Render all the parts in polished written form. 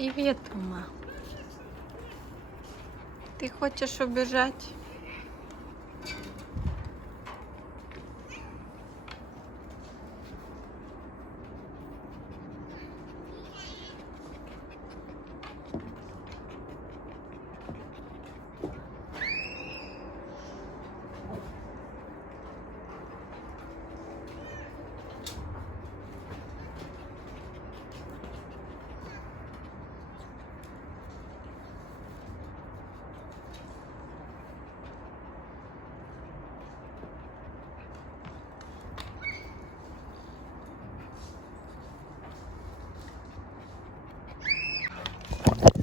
Привет, Ума. Ты хочешь убежать?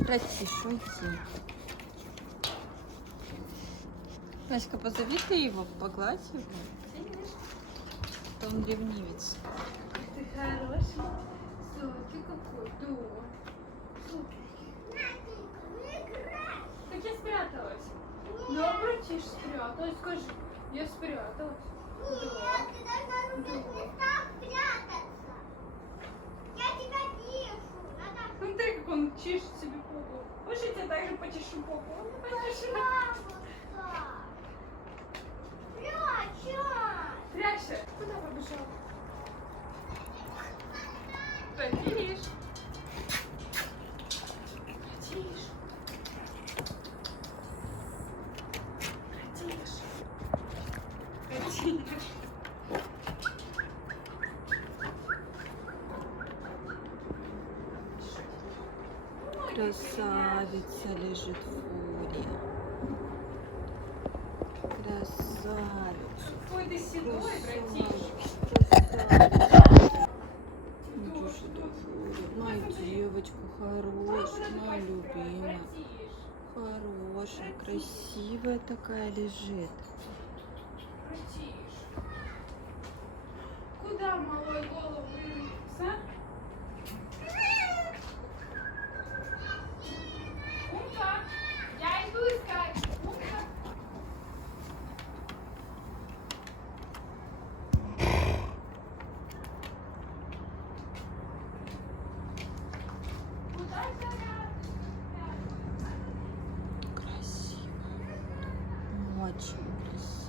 Братиш, уйди. Наська, позови ты его, погладь его. Он ревнивец. Ты хороший. Ты какой? Да. Так я спряталась. Ну, обратишь, спряталась. Скажи, я спряталась. Нет, ты должна в других местах прятаться. Я тебя вижу. Надо... Смотри, как он чешет себе попу. Хочешь, я тебе так же почешу попу? Он не почешет. Прячься. Куда побежал? Братиш. Красавица лежит Фурия. Красавица. Ой, ты седой, братиш. Ничего себе, Фурия. Моя девочка хорошая, моя любимая. Хорошая, красивая такая лежит. Братиш. Куда малой голову вынес, а? Умка, я иду искать. Умка. Куда заряд? Красиво. Очень красиво.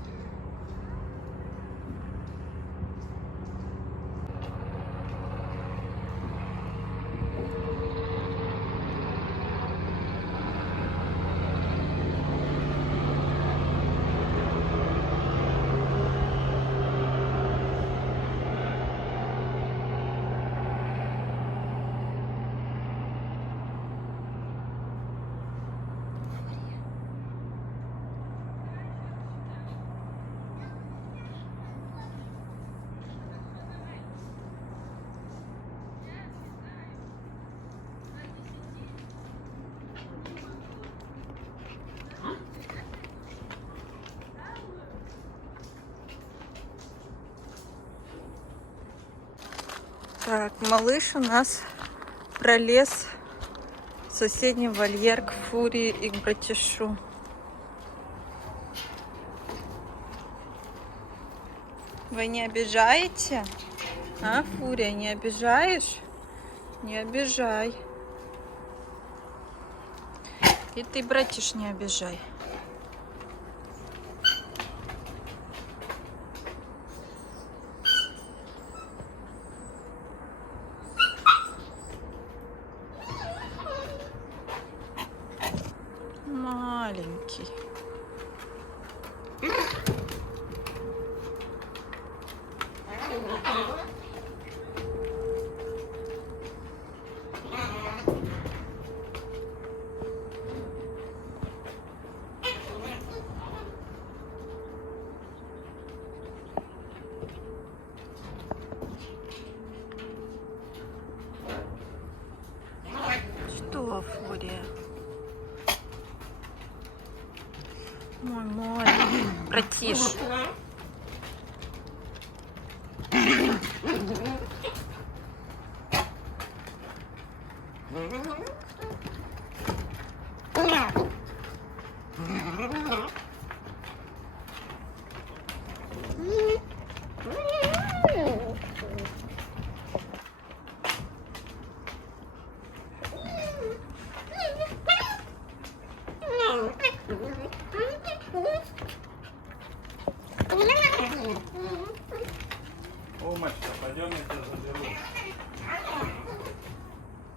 Так, малыш у нас пролез в соседний вольер к Фурии и к братишу. Вы не обижаете? А, Фурия, не обижаешь? Не обижай. И ты, братиш, не обижай. Маленький. Что, Фурия? Мой маленький братиш.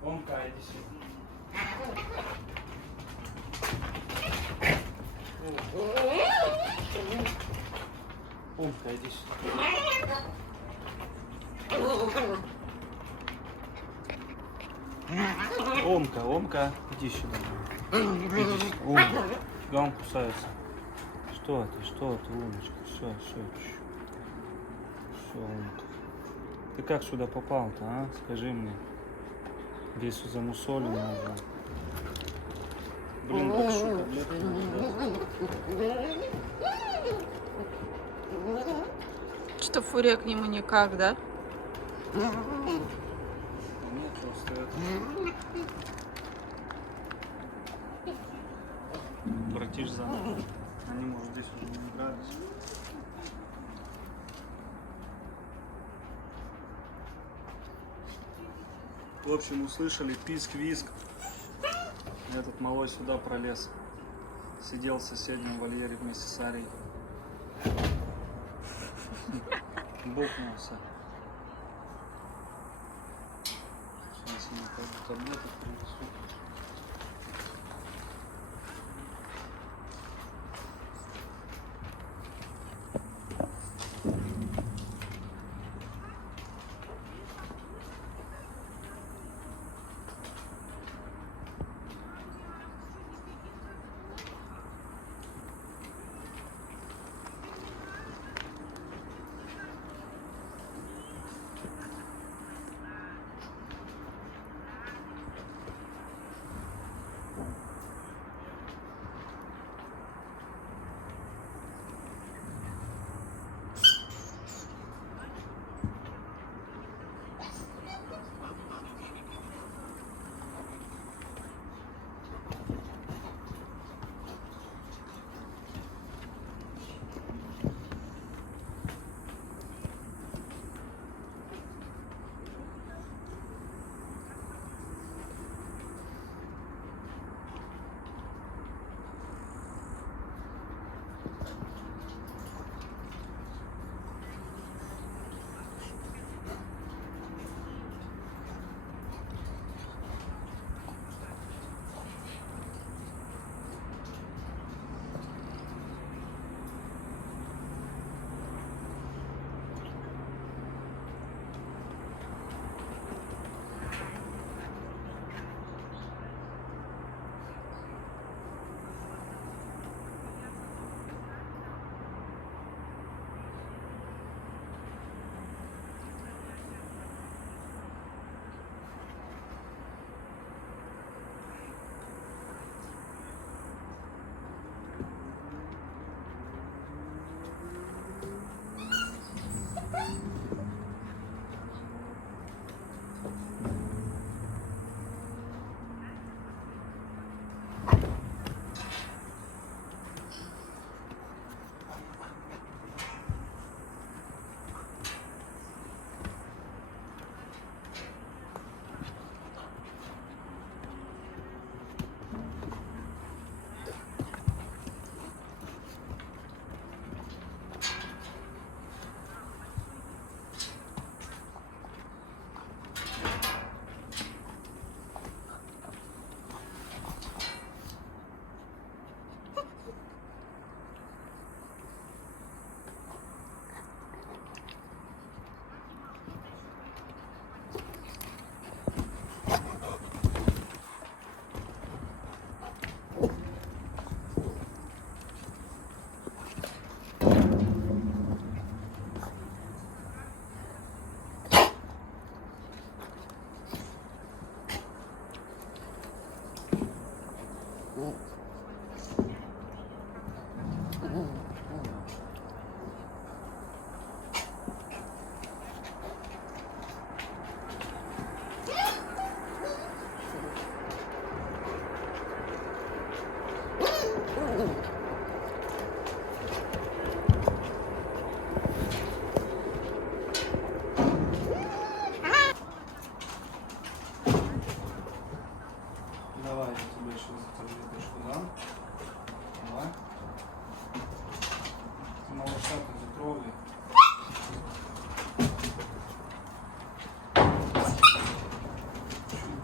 Омка, иди сюда. Омка, иди сюда. Омка, иди сюда. Иди сюда. Омка, он кусается. Что ты, Умочка? Все, Умка. Ты как сюда попал-то, а? Скажи мне. Весь замусоленный уже. Блин, так что таблетки надо. Что Фурия к нему никак, да? Нет, просто это... Братиш заново. Они, может, здесь уже не игрались. В общем, услышали писк-виск. Этот малой сюда пролез. Сидел в соседнем вольере вместе с Арей. Бухнулся. Сейчас ему таблеток принесу.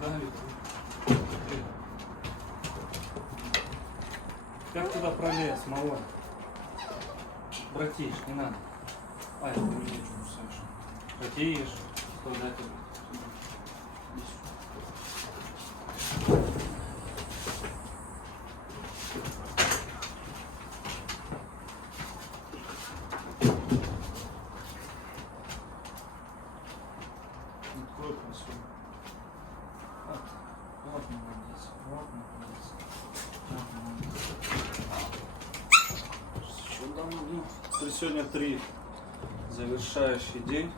Да, как туда пролез, малой? Братиш, не надо. Ай, ты меня что кусаешь? Братиш, куда ты? Открой красу. Вот молодец, вот молодец. Еще дам одну. Сегодня 3. Завершающий день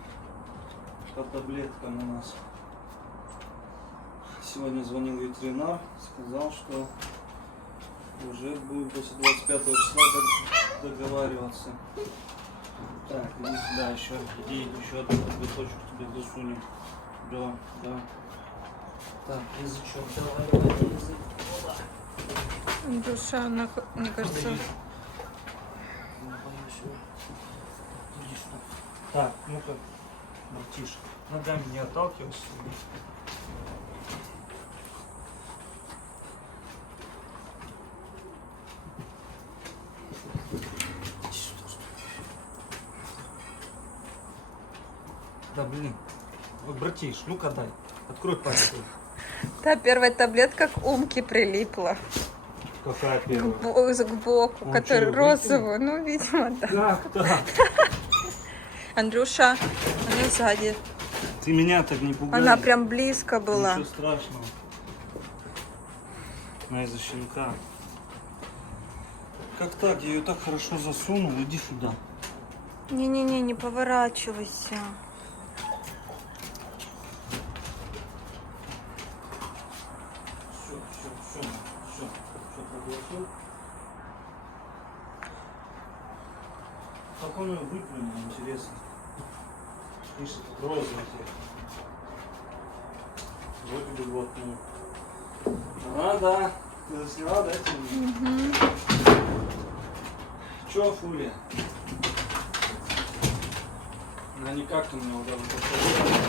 по таблеткам у нас. Сегодня звонил ветеринар, сказал, что уже будет после 25 числа договариваться. Так, иди сюда еще, иди еще один таблеточек тебе засунем. Да, да. Так, язычок, давай, язык. Душа, она, мне кажется... Так, ну-ка, братиш, ногами не отталкивайся. Да, блин. Вот, братиш, ну-ка дай. Открой пальцы. Та первая таблетка к Умке прилипла. Какая первая? К боку, Он который что, розовую. Ну, видимо, да. Как так? Андрюша, она сзади. Ты меня так не пугай. Она прям близко была. Ничего страшного. На из-за щенка. Как так? Я ее так хорошо засунул. Иди сюда. Не-не-не, не поворачивайся. Все проглотил. Как он ее выплюнул, интересно. Видишь, это розовый. Вроде бы вот, ну. А, да. Ты засняла, да, тебе? Чё, Фулия? Она никак у меня уже подходила.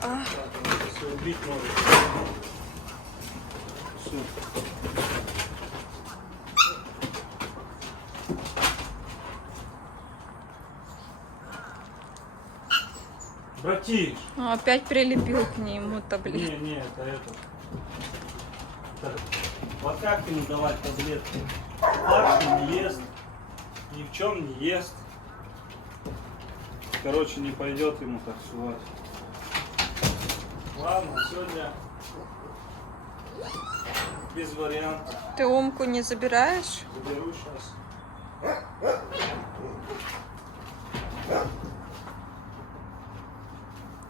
Так, она сейчас её убить может. Всё. Братиш! Ну, опять прилепил к нему таблетку. Не, это это. Так, вот как ему давать таблетки? Фарш не ест, ни в чем не ест. Короче, не пойдет ему так сувать. Ладно, сегодня без вариантов. Ты Умку не забираешь? Заберу сейчас.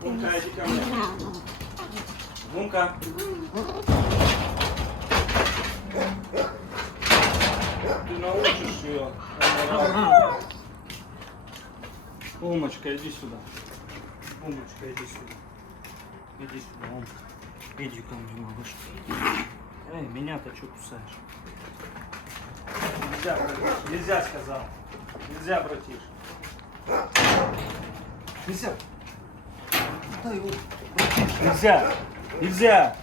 Умка, иди ко мне. Умка. Ты научишь ее. Умочка, иди сюда. Умочка, иди сюда. Иди сюда, Умка. Иди ко мне, малышка. Эй, меня-то что кусаешь? Нельзя, братиш. Нельзя, сказал. Нельзя, братиш. Нельзя. Дай его. Братиш, нельзя. Нельзя.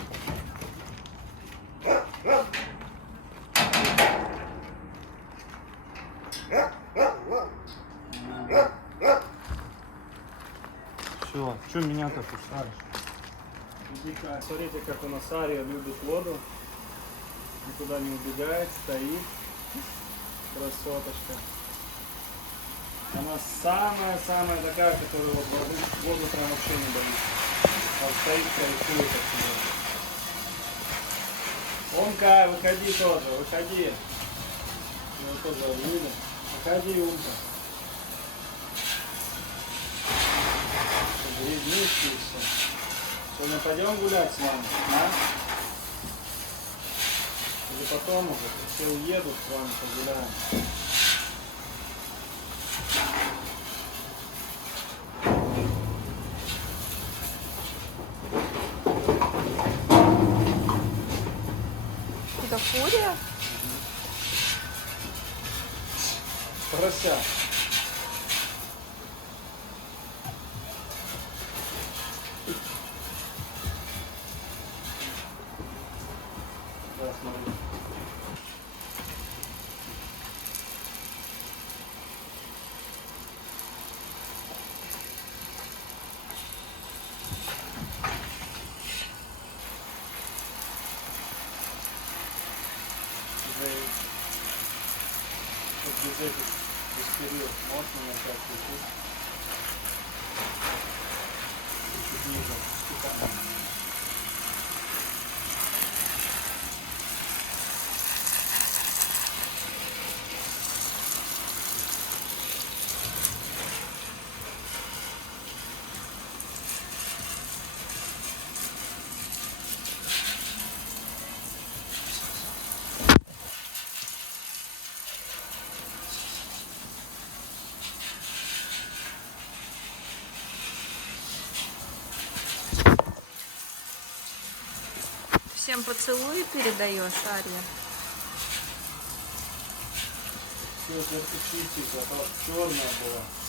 Все, что меня так кусаешь? Иди-ка, смотрите, как у нас Ария любит воду. Никуда не убегает, стоит. Красоточка. Она самая-самая такая, которая вот воду прям вообще не боится. А стоит, кайфует от себя. Умка, выходи тоже, выходи. Я тоже видно. Выходи, Умка. Грязнички и все. Сегодня пойдем гулять с вами, а? Или потом уже, все уедут, с вами погуляем. Это фурия? Порося. Можно начать чуть-чуть. Чуть ниже. Специально. Всем поцелуи передаешь, Ария? Все, запишите, а то черная была.